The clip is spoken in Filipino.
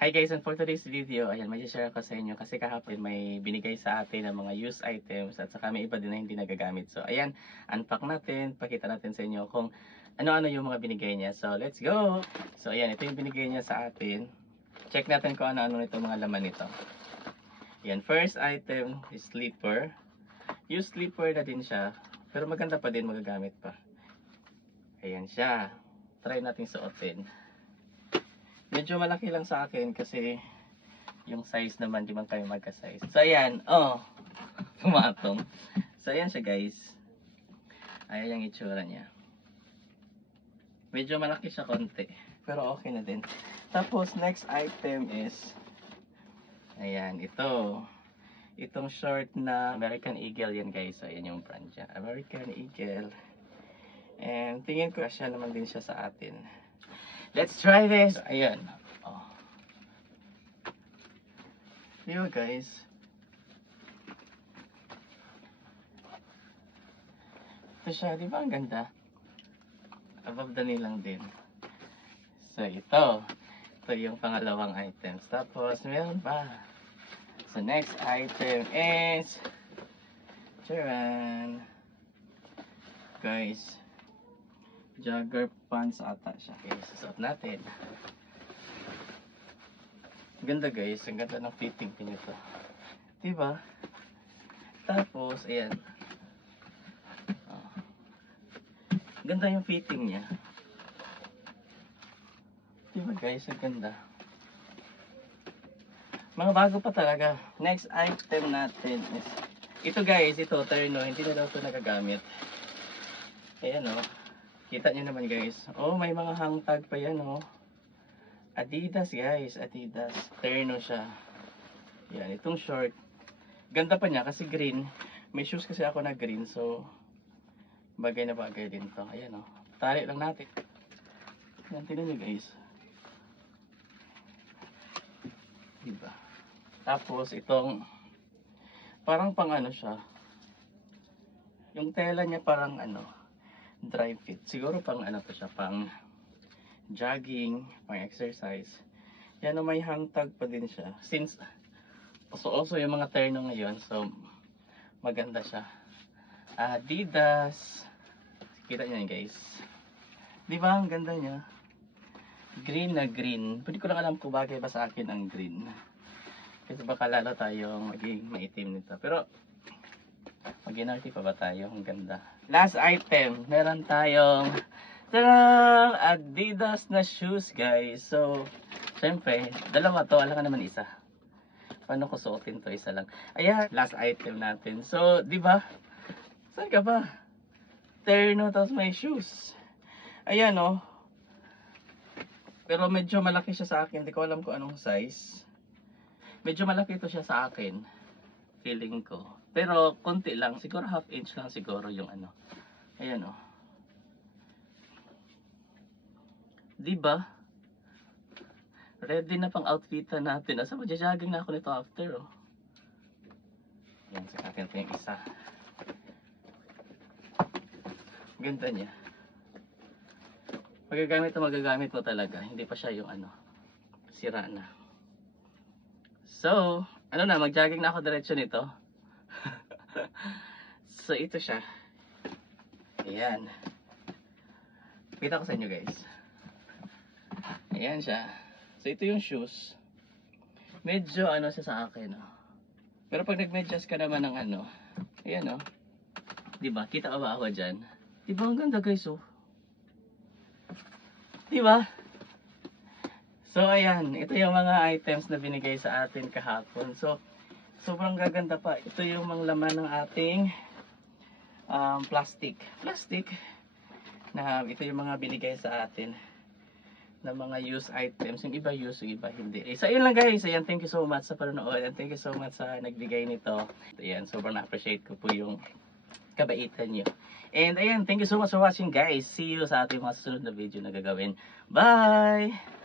Hi guys, and for today's video, ayan, may share ako sa inyo kasi kahapon may binigay sa atin ng mga used items at saka may iba din na hindi nagagamit. So ayan, unpack natin, pakita natin sa inyo kung ano-ano yung mga binigay niya. So let's go! So ayan, ito yung binigay niya sa atin. Check natin kung ano-ano nito mga laman nito. Ayan, first item is slipper. Used slipper na din siya, pero maganda pa din, magagamit pa. Ayan siya. Try natin suotin. Medyo malaki lang sa akin kasi yung size naman, di man kayo magka-size. So ayan, pumatong. So ayan siya guys. Ayan yung itsura niya. Medyo malaki siya konti, pero okay na din. Tapos next item is, ayan, ito. Itong short na American Eagle yan guys. So ayan yung brand niya, American Eagle. And tingin ko siya naman din siya sa atin. Let's try this. Ayan. Oh. Yo guys. Ito siya, di ba ang ganda? Above the knee lang din. So ito. Ito yung pangalawang items. Tapos meron pa. So next item is charan. Guys. Jogger pants ata siya. Okay, susuot natin. Ganda guys, ang ganda ng fitting din ito. Diba? Tapos, ayan. Ganda yung fitting niya. Diba guys, ang ganda. Mga bago pa talaga. Next item natin is, ito guys, ito, terno, hindi na daw ito nagagamit. Ayan o. Kita nyo naman guys. Oh, may mga hang tag pa yan oh. Adidas guys, Adidas. Terno siya. Yan, itong short. Ganda pa niya kasi green. May shoes kasi ako na green, so bagay na bagay din to. Ayan oh. Tali lang natin. Yan, tignan nyo guys. Diba? Tapos itong parang pang ano siya. Yung tela niya parang ano, dry fit. Siguro pang ano to siya, pang jogging, pang exercise. Yan o, may hang tag pa din siya. Since also yung mga terno ngayon, so maganda siya. Adidas. Kita nyo yun guys. Diba ang ganda niya? Green na green. Pwede ko lang alam kung bagay ba sa akin ang green. Kasi baka lalo tayong maging maitim nito. Pero mag-inarty pa ba tayo? Ang ganda. Last item, meron tayong tarang! Adidas na shoes guys. So, syempre, dalawa to. Alam ka naman isa. Paano ko suotin to? Isa lang. Ayan, last item natin. So, di ba? Saan ka ba? Terno, tapos may shoes. Ayan oh. Pero medyo malaki siya sa akin. Hindi ko alam kung anong size. Medyo malaki ito siya sa akin. Feeling ko. Pero konti lang, siguro half inch lang siguro yung ano. Ayan oh. Diba? Ready na pang outfitan natin. Asa magja-jogging na ako nito after oh. Yan, sa akin ito yung isa. Ganda niya. Magagamit mo talaga. Hindi pa siya yung ano, sira na. So, ano na, mag-jogging na ako diretso nito. So, ito siya. Ayan. Kita ko sa inyo guys. Ayan siya. So, ito yung shoes. Medyo ano siya sa akin. Oh. Pero pag nag-medyas ka naman ng ano, ayan oh. Diba? Kita ba ako dyan? Diba ang ganda guys oh. Diba? So, ayan. Ito yung mga items na binigay sa atin kahapon. So, sobrang gaganda pa. Ito yung mga laman ng ating plastic na ito yung mga binigay sa atin na mga used items. Yung iba used, yung iba hindi. So ayun lang guys. Ayan, thank you so much sa panonood and thank you so much sa nagbigay nito. Ayan, sobrang na-appreciate ko po yung kabaitan nyo. And ayan, thank you so much for watching guys. See you sa ating mga susunod na video na gagawin. Bye!